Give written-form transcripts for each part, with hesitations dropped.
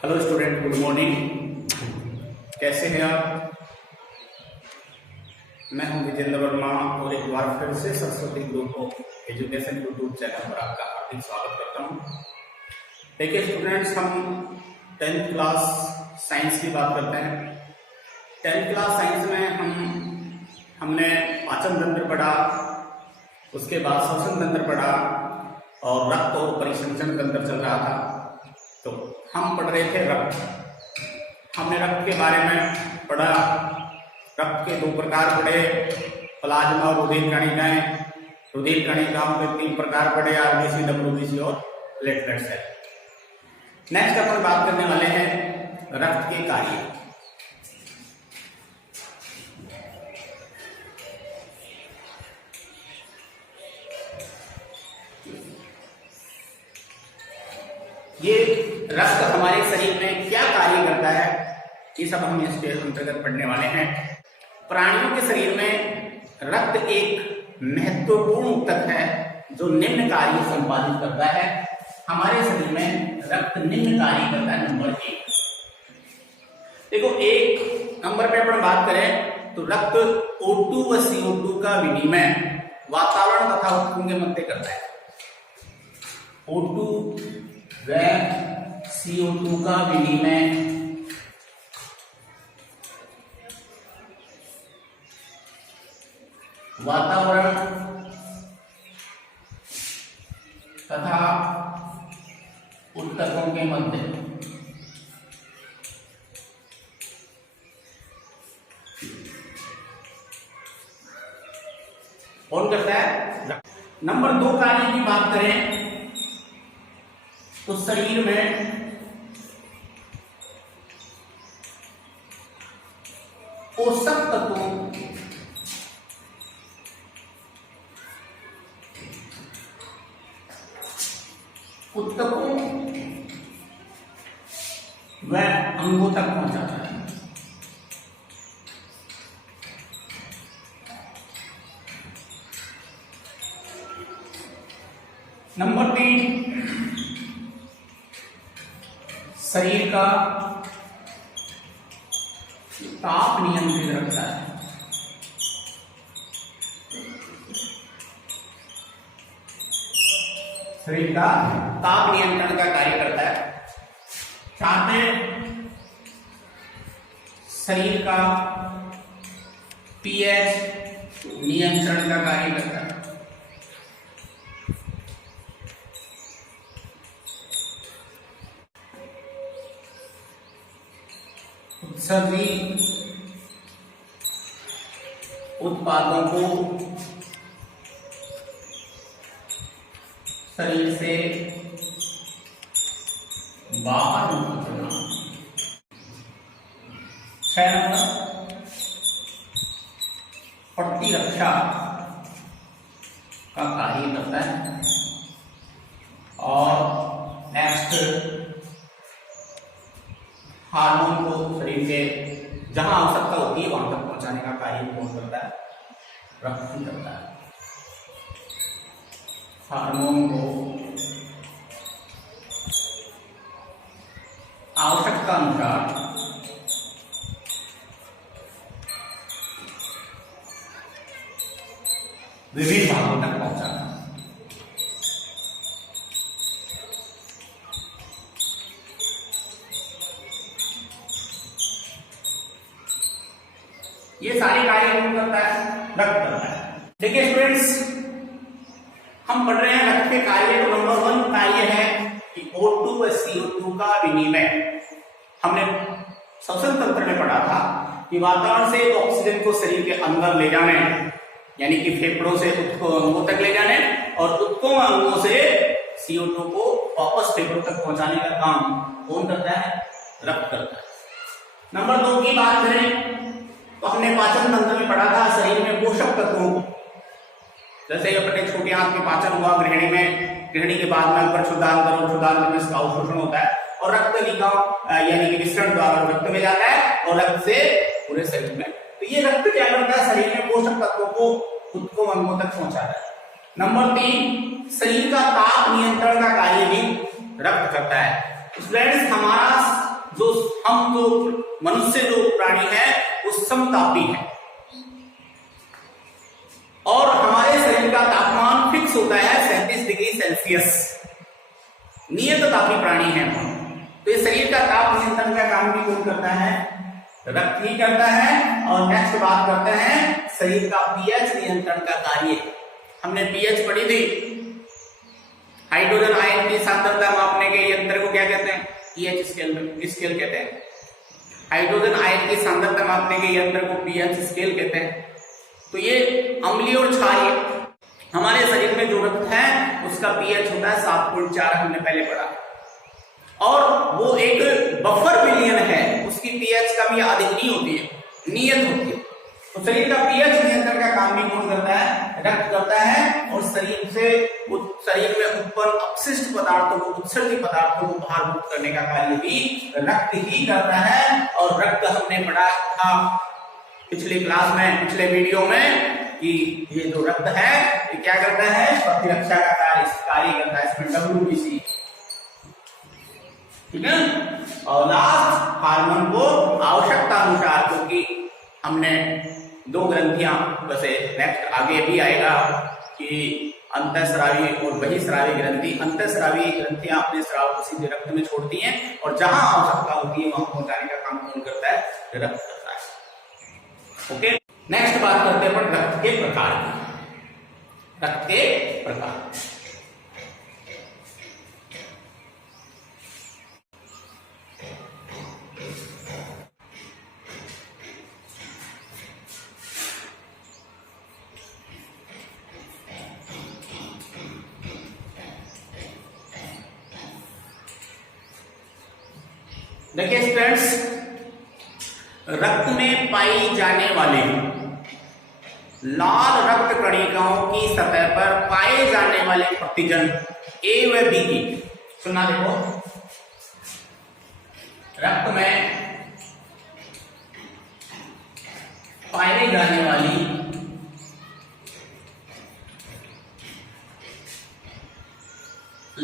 Hello student, good morning. कैसे हैं आप? मैं हूं विजेंद्र वर्मा और एक बार फिर से Saraswati group of education YouTube channel पर आपका हार्दिक स्वागत करता हूं। देखिए स्टूडेंट्स, हम 10th क्लास साइंस की बात करते हैं। 10th क्लास साइंस में हमने पाचन तंत्र पढ़ा, उसके बाद श्वसन तंत्र पढ़ा और रक्त और परिसंचरण तंत्र चल रहा था। तो हम पढ़ रहे थे रक्त। हमने रक्त के बारे में पढ़ा। रक्त के 2 प्रकार पढ़े, प्लाज्मा और रुधिर कणिकाएं। रुधिर कणिकाओं के 3 प्रकार पढ़े, आरबीसी, डब्ल्यूबीसी और प्लेटलेट सेल। नेक्स्ट अपन बात करने वाले हैं रक्त के कार्य। ये रक्त हमारे शरीर में क्या कार्य करता है, ये सब हम इसके अंतर्गत पढ़ने वाले हैं। प्राणियों के शरीर में रक्त एक महत्वपूर्ण ऊतक है जो निम्न कार्य संपादित करता है। हमारे शरीर में रक्त निम्न कार्य करता है। नंबर 1, देखो 1 नंबर पे अपन बात करें तो रक्त O2 व CO2 का विनिमय वातावरण तथा ऊतकों के मध्य करता है। O2 व CO2 का विनिमय वातावरण तथा ऊतकों के मध्य कौन करता है? नंबर 2 कार्य की बात करें तो शरीर में पोषक तत्वों ऊतकों व अंगों तक पहुंचाता है। नंबर 3, शरीर का ताप नियंत्रित रखता है। शरीर का ताप नियंत्रण का कार्य करता है। साथ में शरीर का पीएच नियंत्रण का कार्य करता है। सभी उत्पादों को शरीर से बाहर निकालना। 6 नंबर, प्रतिरक्षा का कार्य करता है। और नेक्स्ट, हार्मोन को शरीर के जहां आवश्यकता होती है वहां तक पहुंचाने का कार्य कौन करता है? रक्त ही करता है। हार्मोन को आवश्यकता अनुसार विभिन्न भागों तक पहुंचाना। ये सारे कार्य कौन करता है? रक्त करता है। देखिए स्टूडेंट्स, हम पढ़ रहे हैं रक्त के कार्य। तो नंबर 1 कार्य है कि O2 व CO2 का विनिमय। हमने श्वसन तंत्र में पढ़ा था कि वातावरण से ऑक्सीजन को शरीर के अंदर ले जाने, यानी कि फेफड़ों से अंगों तक ले जाने और ऊतकों अंगों से CO2 को वापस फेफड़ों तक पहुंचाने का काम कौन करता है? रक्त करता है। नंबर 2 की बात करें तो हमने पाचन तंत्र में पढ़ा था शरीर में पोषक तत्वों को, जैसे अपने छोटे आंत में पाचन हुआ, गृहिणी में, गृहिणी के बाद में अंतर क्षुदांतर और क्षुदांतर में इसका अवशोषण होता है और रक्त निकाय यानी कि मिश्रण द्वारा रक्त में जाता है और रक्त से पूरे शरीर में। तो ये रक्त क्या करता है? शरीर में पोषक तत्वों को ऊतकों अंगों तक पहुंचाता है। नंबर 3, शरीर का ताप नियंत्रण का कार्य भी रक्त करता है। स्टूडेंट्स, हमारा जो हम जो मनुष्य जो प्राणी है वो समतापी है और हमारे शरीर का तापमान फिक्स होता है 37 डिग्री सेल्सियस। नियत तापी प्राणी है हम। तो ये शरीर का ताप नियंत्रण का काम भी कौन करता है? रक्त ही करता है। और नेक्स्ट बात करते हैं शरीर का पीएच नियंत्रण का कार्य। हमने पीएच पढ़ी थी। हाइड्रोजन आयन की सांद्रता मापने के यंत्र को क्या कहते हैं? पीएच स्केल कहते हैं। हाइड्रोजन आयन की सांद्रता मापने के यंत्र को पीएच स्केल कहते हैं। तो ये अम्लीय और क्षारीय हमारे शरीर में जो रक्त है उसका पीएच होता है 7.4, हमने पहले पढ़ा। और वो एक बफर विलयन है, उसकी पीएच कम या अधिक नहीं होती है, नियत होती है। तो शरीर का पीएच नियंत्रण का काम भी कौन करता है? रक्त करता है। और शरीर में उत्पन्न अपशिष्ट पदार्थों को, उत्सर्जित पदार्थों को बाहर मुक्त करने का कार्य भी रक्त ही करता है। और रक्त हमने पढ़ा था पिछले क्लास में, पिछले वीडियो में, कि ये जो रक्त है ये क्या करता है? प्रतिरक्षा का कार्य करता है। इसमें WBC, ठीक है। और लास्ट हार्मोन को आवश्यकता अनुसार, क्योंकि हमने 2 ग्रंथियां, वैसे नेक्स्ट आगे भी आएगा कि अंतःस्रावी और बहिःस्रावी ग्रंथि। अंतःस्रावी ग्रंथियां अपने स्राव को सीधे रक्त में छोड़ती हैं और जहां आवश्यकता होती है वहां पहुंचाने का काम कौन करता है? रक्त करता है। ओके, नेक्स्ट बात करते हैं अपन रक्त के प्रकार की। रक्त के प्रकार, देखिए स्टूडेंट्स, रक्त में पाई जाने वाले लाल रक्त कणिकाओं की सतह पर पाए जाने वाले प्रतिजन ए व बी की, सुना देखो, रक्त में पाए जाने वाली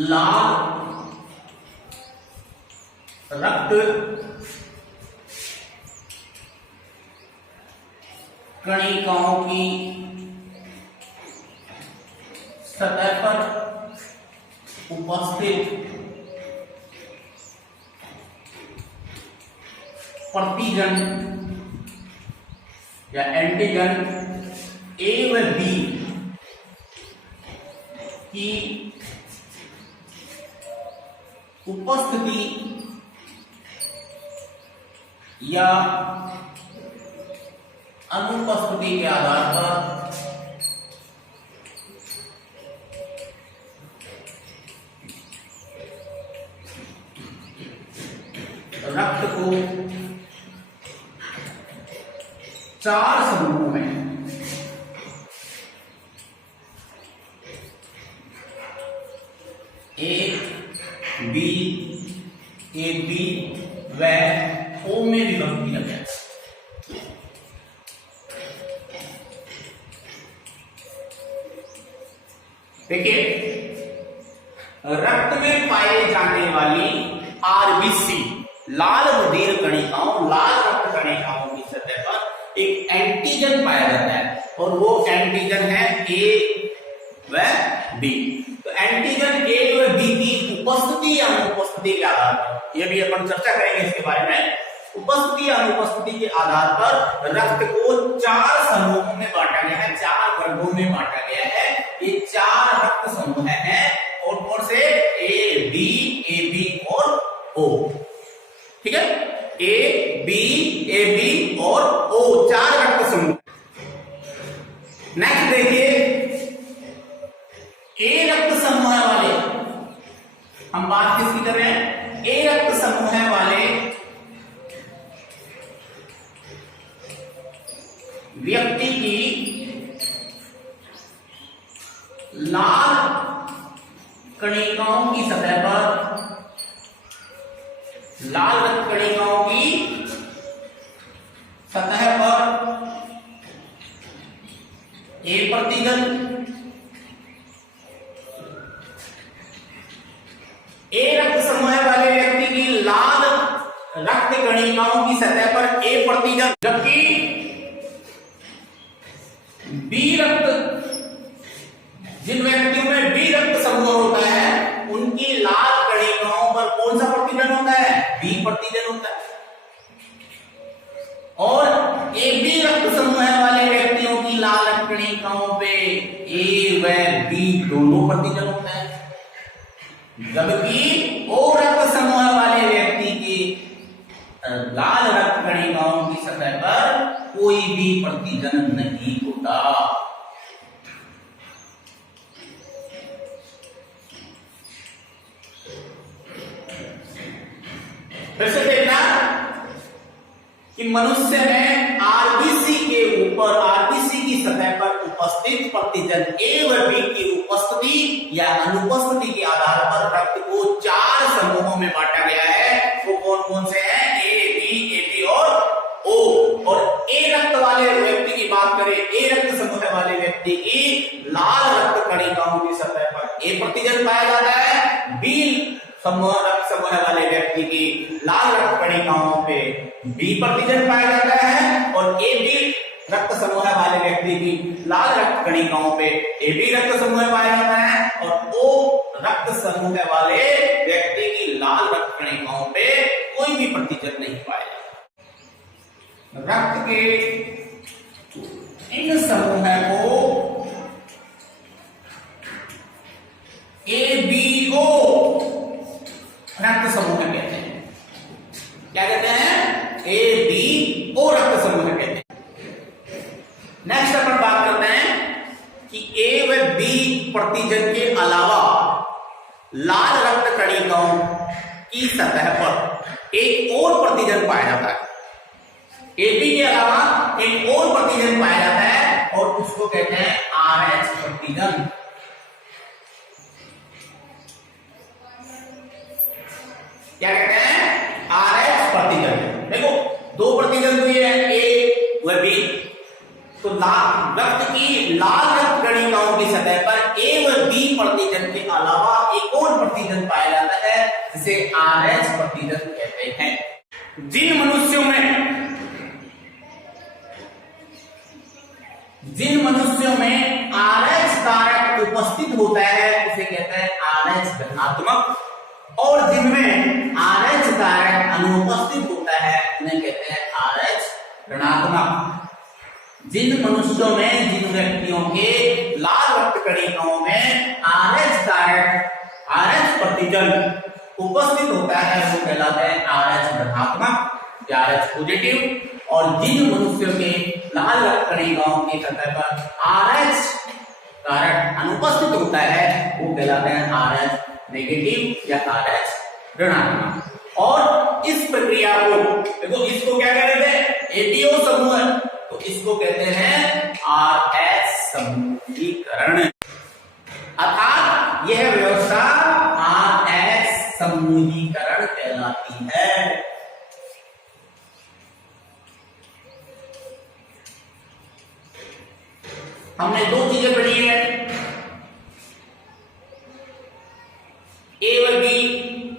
लाल रक्त कणिकाओं की सतह पर उपस्थित प्रतिजन या एंटीजन ए व बी की उपस्थिति या अनुपस्थिति के आधार पर रक्त को 4 समूहों में ए, बी, ए बी व ओ में विभक्त किया गया। देखिए, रक्त में पाए जाने वाली आरबीसी लाल रुधिर कणिकाओं, लाल रक्त कणिकाओं की सतह पर एक एंटीजन पाया जाता है और वो एंटीजन है ए व बी। तो एंटीजन ए व बी की उपस्थिति या अनुपस्थिति के आधार पर, यह भी अपन चर्चा करेंगे इसके बारे में, उपस्थिति या अनुपस्थिति के आधार पर रक्त को 4 समूहों में बांटा गया है, 4 वर्गों में बांटा गया है। ये 4 रक्त समूह हैं और कौन से? ए बी और ओ, ठीक है। ए बी और ओ, 4 रक्त समूह। नेक्स्ट देखिए, ए रक्त समूह वाले, हम बात किसकी कर रहे हैं? ए रक्त समूह वाले व्यक्ति की लाल कणिकाओं की सतह पर, लाल रक्त कणिकाओं की सतह पर ए प्रतिजन, ए रक्त समूह वाले व्यक्ति की लाल ए प्रतिजन, जबकि बी रक्त, जिन व्यक्तियों में बी रक्त समूह होता है उनकी लाल कणिकाओं पर कौन सा प्रतिजन होता है? बी प्रतिजन होता है। और ए बी रक्त समूह वाले व्यक्तियों की लाल कणिकाओं पे ए व बी दोनों प्रतिजन होता है, जबकि ओ रक्त समूह वाले व्यक्ति की लाल रक्त कणिकाओं की सतह पर कोई भी प्रतिजन नहीं होता। फिर से देखना कि मनुष्य में आरबीसी के ऊपर, आरबीसी की सतह पर उपस्थित प्रतिजन ए व बी की उपस्थिति या अनुपस्थिति के आधार पर रक्त को 4 समूहों में बांटा गया है। वो कौन कौन से हैं? ए बी और ओ। और ए रक्त वाले व्यक्ति की बात करें, ए रक्त समूह वाले व्यक्ति की लाल रक्त कणिकाओं की सतह पर ए प्रतिजन पाया जाता है, बी रक्त समूह वाले व्यक्ति की लाल रक्त कणिकाओं पे बी प्रतिजन पाया जाता है, और ए बी रक्त समूह वाले व्यक्ति की लाल रक्त कणिकाओं पे ए बी रक्त समूह पाया जाता है, और ओ रक्त समूह वाले व्यक्ति की लाल रक्त कणिकाओं पे कोई भी प्रतिजन नहीं पाया जाता। रक्त के इन समूह को ए बी ओ रक्त समूह कहते हैं। क्या कहते हैं? ए बी ओ रक्त समूह कहते हैं। नेक्स्ट अपन बात करते हैं कि ए व बी प्रतिजन के अलावा लाल रक्त कणिकाओं की सतह पर एक और प्रतिजन पाया जाता है। ए बी के अलावा एक और प्रतिजन पाया जाता है और उसको कहते हैं आरएच प्रतिजन। क्या कहते हैं? आरएच प्रतिजन। देखो, 2 प्रतिजन हुए हैं, ए व बी। तो रक्त की लाल रक्त कणिकाओं की सतह पर ए व बी प्रतिजन के अलावा एक और प्रतिजन पाया जाता है, जिसे आरएच प्रतिजन कहते हैं। जिन मनुष्यों में आरएच कारक उपस्थित होता है उसे कहते हैं आरएच धनात्मक, और जिनमें आरएच कारक अनुपस्थित होता है उन्हें कहते हैं आरएच ऋणात्मक। जिन मनुष्यों में, जिन व्यक्तियों के लाल रक्त कणिकाओं में आरएच कारक, आरएच प्रतिजन उपस्थित होता है वो कहलाते हैं आरएच धनात्मक या आरएच पॉजिटिव, और जिन मनुष्यों के लाल रक्त कणिकाओं की सतह पर आरएच कारक अनुपस्थित होता है वो कहलाते हैं आरएच नेगेटिव या आरएच ऋणात्मक। और इस प्रक्रिया को देखो, इसको क्या कहते हैं? एबीओ समूह, तो इसको कहते हैं आरएच समूहीकरण, अर्थात यह व्यवस्था आरएच समूहीकरण कहलाती है। हमने 2 चीजें पढ़ी है, ए व बी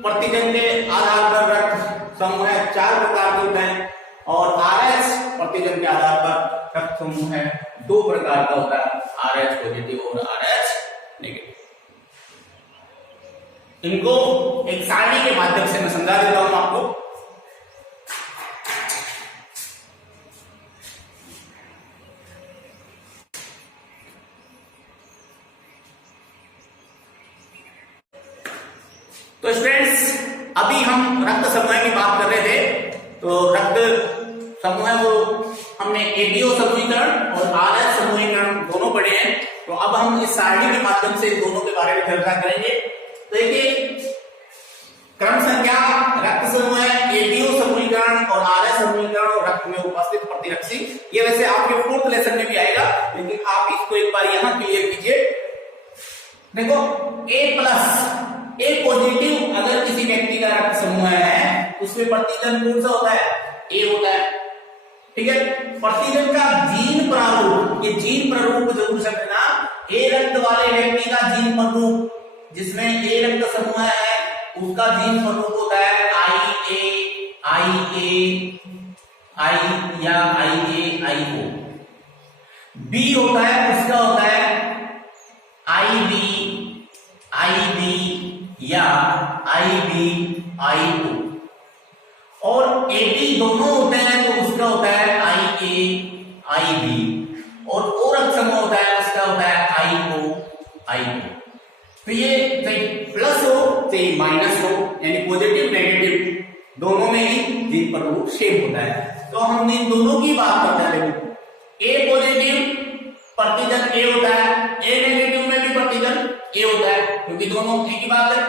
प्रतिजन के आधार पर रक्त समूह 4 प्रकार के होते हैं, और आरएच प्रतिजन के आधार पर रक्त समूह 2 प्रकार का होता है, आरएच पॉजिटिव और आरएच नेगेटिव। इनको एक सारणी के माध्यम से मैं समझा देता हूं आपको। तो स्टूडेंट्स, अभी हम रक्त समूह की बात कर रहे थे, तो रक्त समूह वो हमने एबीओ समूहीकरण और आरएच समूहीकरण दोनों पढ़े हैं। तो अब हम इस सारणी के माध्यम से दोनों के बारे में चर्चा करेंगे। तो देखिए, क्रम संख्या रक्त समूह, एबीओ समूहीकरण और आरएच समूहीकरण और रक्त में उपस्थित प्रतिरक्षी, ये वैसे आपके 4th लेसन में भी आएगा, लेकिन आप इसको एक बार यहां क्लियर कीजिए। देखो, ए पॉजिटिव अगर किसी व्यक्ति का रक्त समूह है उसमें प्रतिजन कौन सा होता है? ए होता है। ठीक है, प्रतिजन का जीन प्रारूप, ये जीन प्रारूप जरूर समझना। ए रक्त वाले व्यक्ति का जीन प्रारूप, जिसमें ए रक्त समूह है उसका जीन प्रारूप होता है IA आई या आई ए आई ओ। बी होता है उसका होता है आई बी या आई बी आई ओ। और ए बी दोनों होते हैं तो उसका होता है आई ए आई बी। और औरत समूह होता है उसका होता है आई ओ आई ओ। तो ये चाहे प्लस हो चाहे माइनस हो यानी पॉजिटिव नेगेटिव दोनों में ही जीन पर रूप सेम होता है। तो हम इन दोनों की बात करते हैं। देखो ए पॉजिटिव प्रतिजन ए होता है, ए नेगेटिव में भी प्रतिजन ए होता है क्योंकि दोनों एक ही बात है।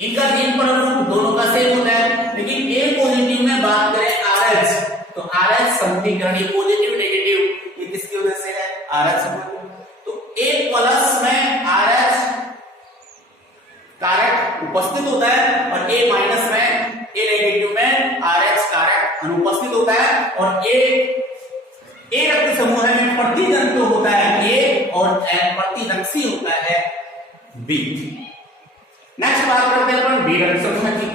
इनका जीन पर रूप दोनों का सेम होता है। लेकिन ए पॉजिटिव में बात करें आरएच तो आरएच समीकरण ये पॉजिटिव नेगेटिव ये किसकी वजह से है आरएच। तो ए प्लस में आरएच कारक उपस्थित होता है और ए माइनस में ए नेगेटिव में आरएच कारक अनुपस्थित होता है। और ए रक्त समूह में प्रतिजन तो होता है ए और प्रतिरक्षी होता है बी। नेक्स्ट बात करते हैं अपन बी रक्त समूह की।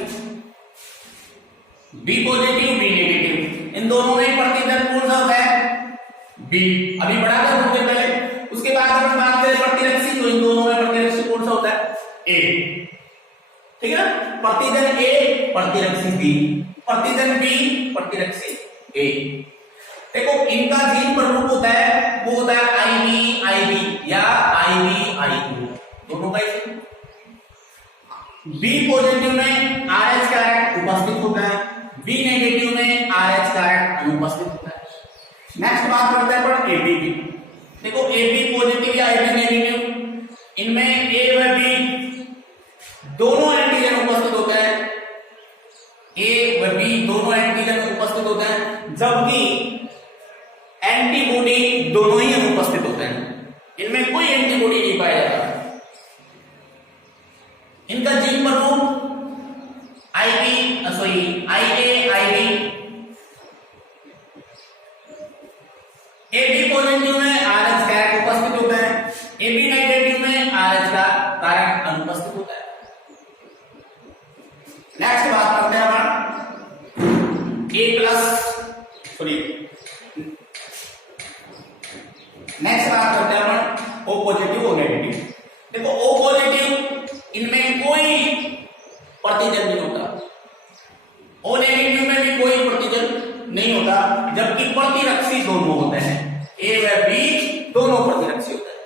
बी पॉजिटिव बी नेगेटिव इन दोनों में प्रतिजन कौन सा होता है बी। अभी बढ़ा कर सबसे पहले उसके बाद अपन बात करें प्रतिरक्षी तो इन दोनों में प्रतिरक्षी कौन सा होता है ए। ठीक है ना, प्रतिजन ए प्रतिरक्षी बी, प्रतिजन बी प्रतिरक्षी ए। देखो इनका जीन पर रूप होता है वो होता है आई बी या आई बी आई ओ दोनों का ही। बी पॉजिटिव में आरएच कारक उपस्थित होता है, बी नेगेटिव में आरएच कारक अनुपस्थित होता है। नेक्स्ट बात करते हैं अपन एबी की। देखो एबी पॉजिटिव या एबी नेगेटिव इनमें ए व बी दोनों एंटीजन उपस्थित होते हैं, ए व बी दोनों एंटीजन उपस्थित होते हैं जबकि एंटीबॉडी दोनों ही अनुपस्थित होते हैं। इनमें कोई एंटीबॉडी नहीं पाया जाता। इनका जीन पर रूप आई ए आई बी। ए बी पॉजिटिव में आरएच कारक उपस्थित होता है, ए बी नेगेटिव में आरएच का कारक अनुपस्थित होता है। नेक्स्ट बात करते हैं अपन ए प्लस नेक्स्ट बात करते हैं अपन ओ पॉजिटिव और नेगेटिव। देखो ओ पॉजिटिव इनमें कोई प्रतिजन नहीं होता, ओ नेगेटिव में भी कोई प्रतिजन नहीं होता जबकि प्रतिरक्षी दोनों होते हैं, ए व बी दोनों प्रतिरक्षी होते हैं।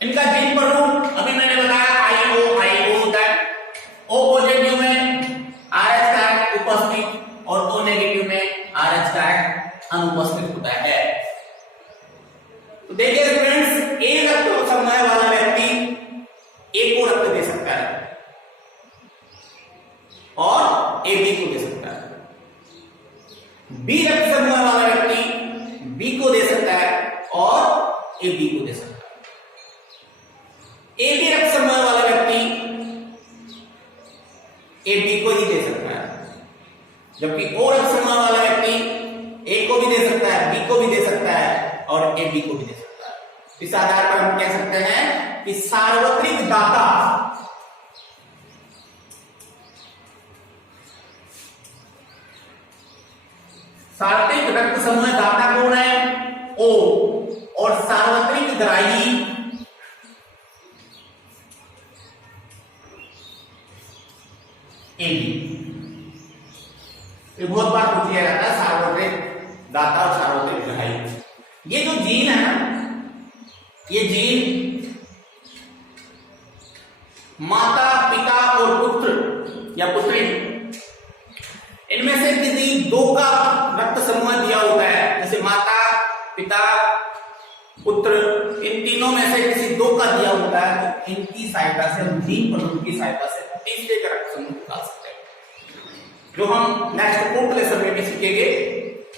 इनका जीन पर रूप अभी मैंने बताया आई ओ होता है। ओ पॉजिटिव में आरएच कारक उपस्थित और ओ नेगेटिव में आरएच कारक अनुपस्थित होता है। तो देखिए फ्रेंड्स ए रक्त समूह वाला व्यक्ति ए को रक्त दे सकता है और ए बी को दे सकता है। बी रक्त समूह वाला व्यक्ति बी को दे सकता है और ए बी को दे सकता है। ए बी रक्त समूह वाला व्यक्ति ए बी को ही दे सकता है जबकि ओ रक्त समूह वाला व्यक्ति ए को भी दे सकता है, बी को भी दे सकता है और ए बी को भी दे सकता है। इस आधार पर हम कह सकते हैं कि सार्वत्रिक दाता सार्वत्रिक रक्त समूह दाता कौन है ओ और सार्वत्रिक ग्राही ए बी। ये बहुत बार पूछ लिया जाता है सार्वत्रिक दाता और सार्वत्रिक ग्राही। ये जो जीन है ना ये जीन माता पिता और पुत्र या पुत्री इनमें से किसी दो का रक्त समूह दिया होता है। जैसे माता पिता पुत्र इन तीनों में से किसी दो का दिया होता है तो इनकी सहायता से हम जीन पर की सहायता से तीसरे का रक्त समूह निकाल सकते हैं जो हम नेक्स्ट फोर्थ लेसन में भी सीखेंगे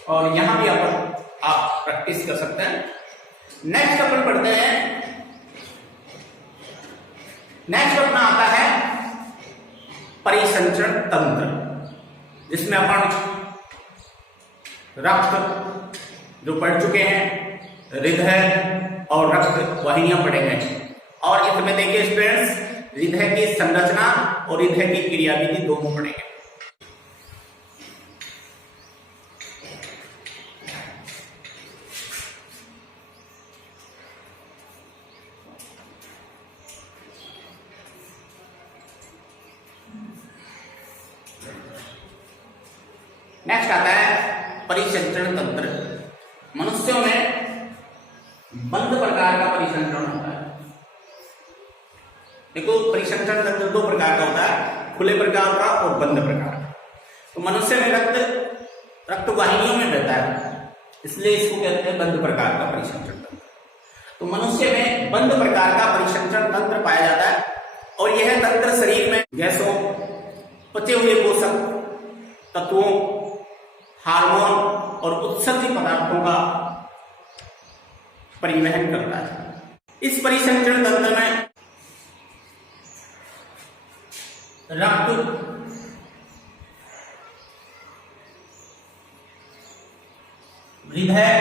और यहां भी आप प्रैक्टिस कर सकते हैं। नेक्स्ट अपन पढ़ते हैं। नेक्स्ट अपना आता है परिसंचरण तंत्र जिसमें अपन रक्त जो पढ़ चुके हैं, हृदय और रक्त वाहिनियां पढ़ेंगे और इसमें देखिए स्टूडेंट्स हृदय की संरचना और हृदय की क्रियाविधि दोनों पढ़ेंगे। नेक्स्ट आता है परिसंचरण तंत्र। मनुष्यों में बंद प्रकार का परिसंचरण होता है। देखो परिसंचरण तंत्र दो प्रकार का होता है, खुले प्रकार का और बंद प्रकार का। तो मनुष्य में रक्त वाहिनियों में रहता है, इसलिए इसको कहते हैं बंद प्रकार का परिसंचरण तंत्र। तो मनुष्य में बंद प्रकार का परिसंचरण तंत्र पाया जाता है और यह तंत्र शरीर में गैसों, पचे हुए पोषक तत्वों, हार्मोन और उत्सर्जित पदार्थों का परिवहन करता है। इस परिसंचरण तंत्र में रक्त, हृदय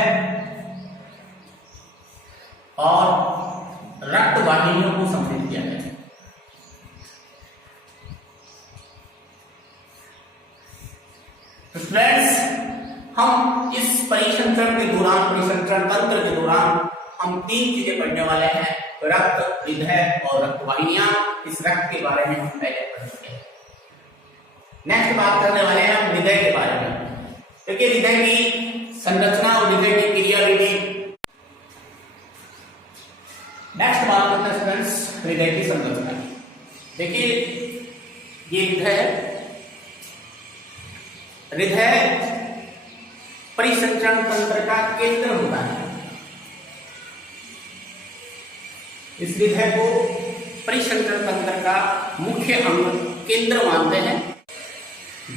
और रक्त वाहिनियों को सम्मिलित किया गया है। तो फ्रेंड्स, हम इस परिसंचरण के दौरान, परिसंचरण तंत्र के दौरान हम तीन चीजें पढ़ने वाले हैं, रक्त, हृदय और रक्त वाहिनियां। इस रक्त के बारे में हम पहले पढ़ चुके हैं। नेक्स्ट बात करने वाले हैं हम हृदय के बारे में। देखिए हृदय की संरचना और हृदय की क्रियाविधि। नेक्स्ट बात करते हैं फ्रेंड्स हृदय की संरचना की। देखिए ये हृदय परिसंचरण तंत्र का केंद्र होता है। इस हृदय को परिसंचरण तंत्र का मुख्य अंग, केंद्र मानते हैं,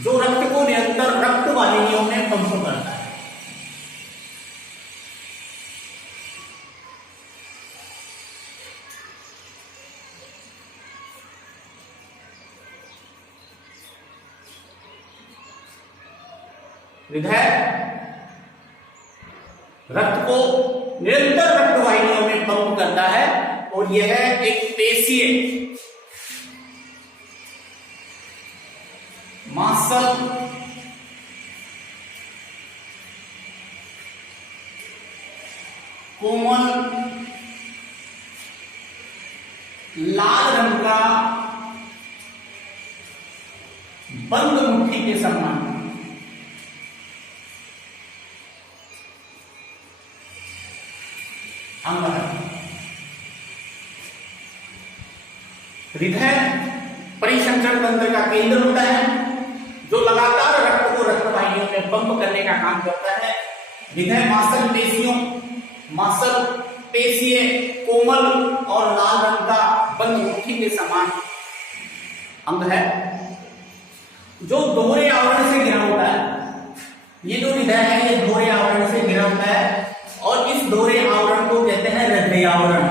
जो रक्त को निरंतर रक्त वाहिनियों में पंप करता है। हृदय रक्त को निरंतर रक्त वाहिनियों में पंप करता है और यह एक पेशीय मांसल कोमल लाल रंग का बंद मुट्ठी के समान अंग है। हृदय परिसंचरण तंत्र का केंद्र होता है, जो लगातार रक्त को रक्त वाहिनियों में पंप करने का काम करता है। हृदय मांसल पेशीय कोमल और लाल रंग का बंद मुट्ठी के समान अंग है, जो दोहरे आवरण से घिरा होता है। ये जो हृदय है ये दोहरे आवरण से घिरा होता है और इस दोहरे आवरण को कहते हैं हृदय आवरण।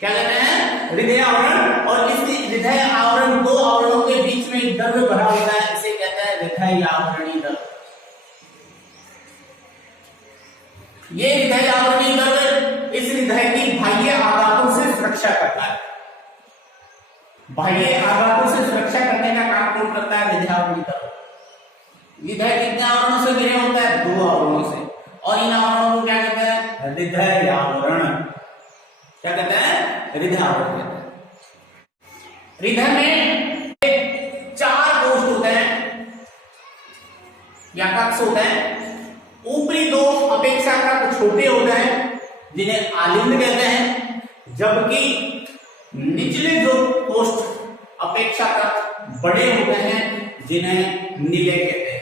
क्या कहते हैं? हृदय आवरण। और इस हृदय आवरण, दो आवरणों के बीच में एक द्रव्य भरा होता है, इसे कहते हैं हृदय आवरणीय द्रव्य। ये हृदय आवरणीय द्रव्य इस हृदय की बाह्य आघातों से सुरक्षा करता है। बाह्य आघातों से सुरक्षा करने का काम कौन करता है? हृदय आवरणीय द्रव्य। हृदय कितने आवरणों से घिरे होता है? दो आवरणों से। और इन आवरणों को क्या कहते हैं? हृदय आवरण। क्या कहते हैं? हृदय आवरण कहते हैं। हृदय में 4 कोष्ठ होते हैं या कक्ष होते हैं। ऊपरी 2 अपेक्षाकृत छोटे होते हैं, जिन्हें आलिंद कहते हैं, जबकि निचले 2 कोष्ठ अपेक्षाकृत बड़े होते हैं, जिन्हें निलय कहते हैं।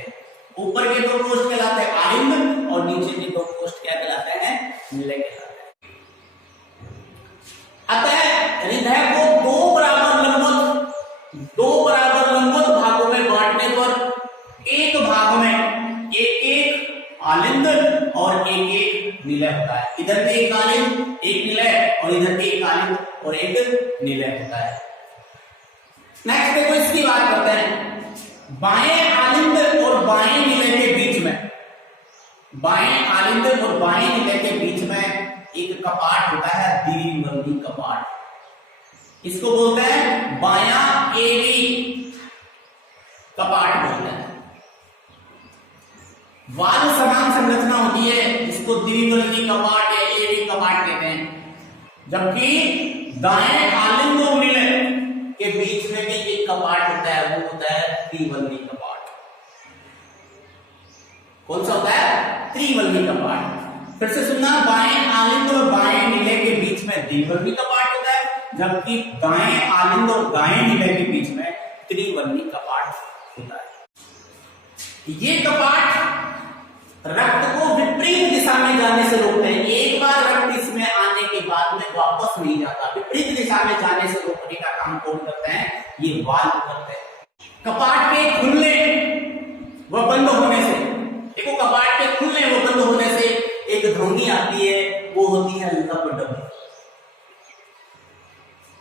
ऊपर के 2 कोष्ठ कहलाते हैं आलिंद और नीचे के 2 कोष्ठ क्या कहलाते हैं? निलय कहलाते हैं। अतः हृदय को 2 बराबर लंबवत भागों में बांटने पर एक भाग में एक आलिंद और एक निलय होता है। इधर एक आलिंद एक निलय और इधर एक आलिंद और एक निलय होता है। नेक्स्ट देखो इसकी बात करते हैं। बाएं आलिंद और बाएं निलय के बीच में, बाएं आलिंद और बाएं निलय के बीच में एक कपाट होता है, द्विवर्गी कपाट। इसको बोलते हैं बायां एवी कपाट बोलते हैं। वाल समान संरचना होती है, इसको द्विवर्गी कपाट या एवी कपाट कहते हैं। जबकि दाएं आलिंद और निलय के बीच में भी एक कपाट होता है, वो त्रिवल्ली कपाट। कौन सा होता है? त्रिवल्ली कपाट। फिर से सुनना, बाएं आलिंद और बाएं निलय के बीच में द्विवल्ली कपाट होता है, जबकि दाएं आलिंद और दाएं निलय के बीच में त्रिवल्ली कपाट होता है। ये कपाट रक्त को विपरीत दिशा में जाने से रोकते हैं। एक बार रक्त इसमें आने के बाद में वापस नहीं जाता, विपरीत दिशा में जाने से रोकने का काम कौन करते हैं? ये वाल्व करते हैं। कपाट के खुलने व बंद होने से, देखो कपाट के खुलने व बंद होने से एक ध्वनि आती है, वो होती है लब डब।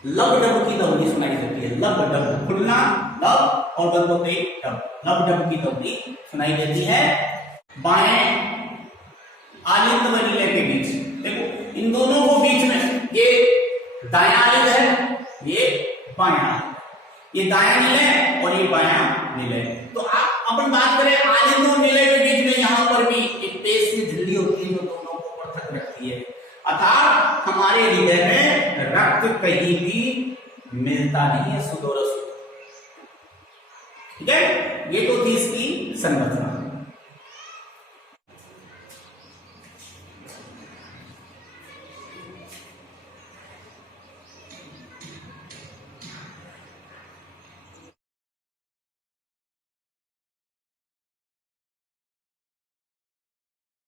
लब डब की ध्वनि सुनाई देती है। लब डब, खुलना लब और बंद होते डब, लब डब की ध्वनि सुनाई देती है बाएं आलिंद व निलय के बीच। देखो इन दोनों को बीच में, ये दायां आलिंद है, ये बायां आलिंद, ये दायां निलय और ये बायां निलय। तो आप अपन बात करें आलिंद और निलय के बीच में, यहां पर भी एक पेश की झिल्ली होती है जो दोनों को पृथक रखती है। अर्थात हमारे हृदय में रक्त कहीं भी मिलता नहीं है, सुदूर। ठीक है, ये तो थी इसकी संरचना।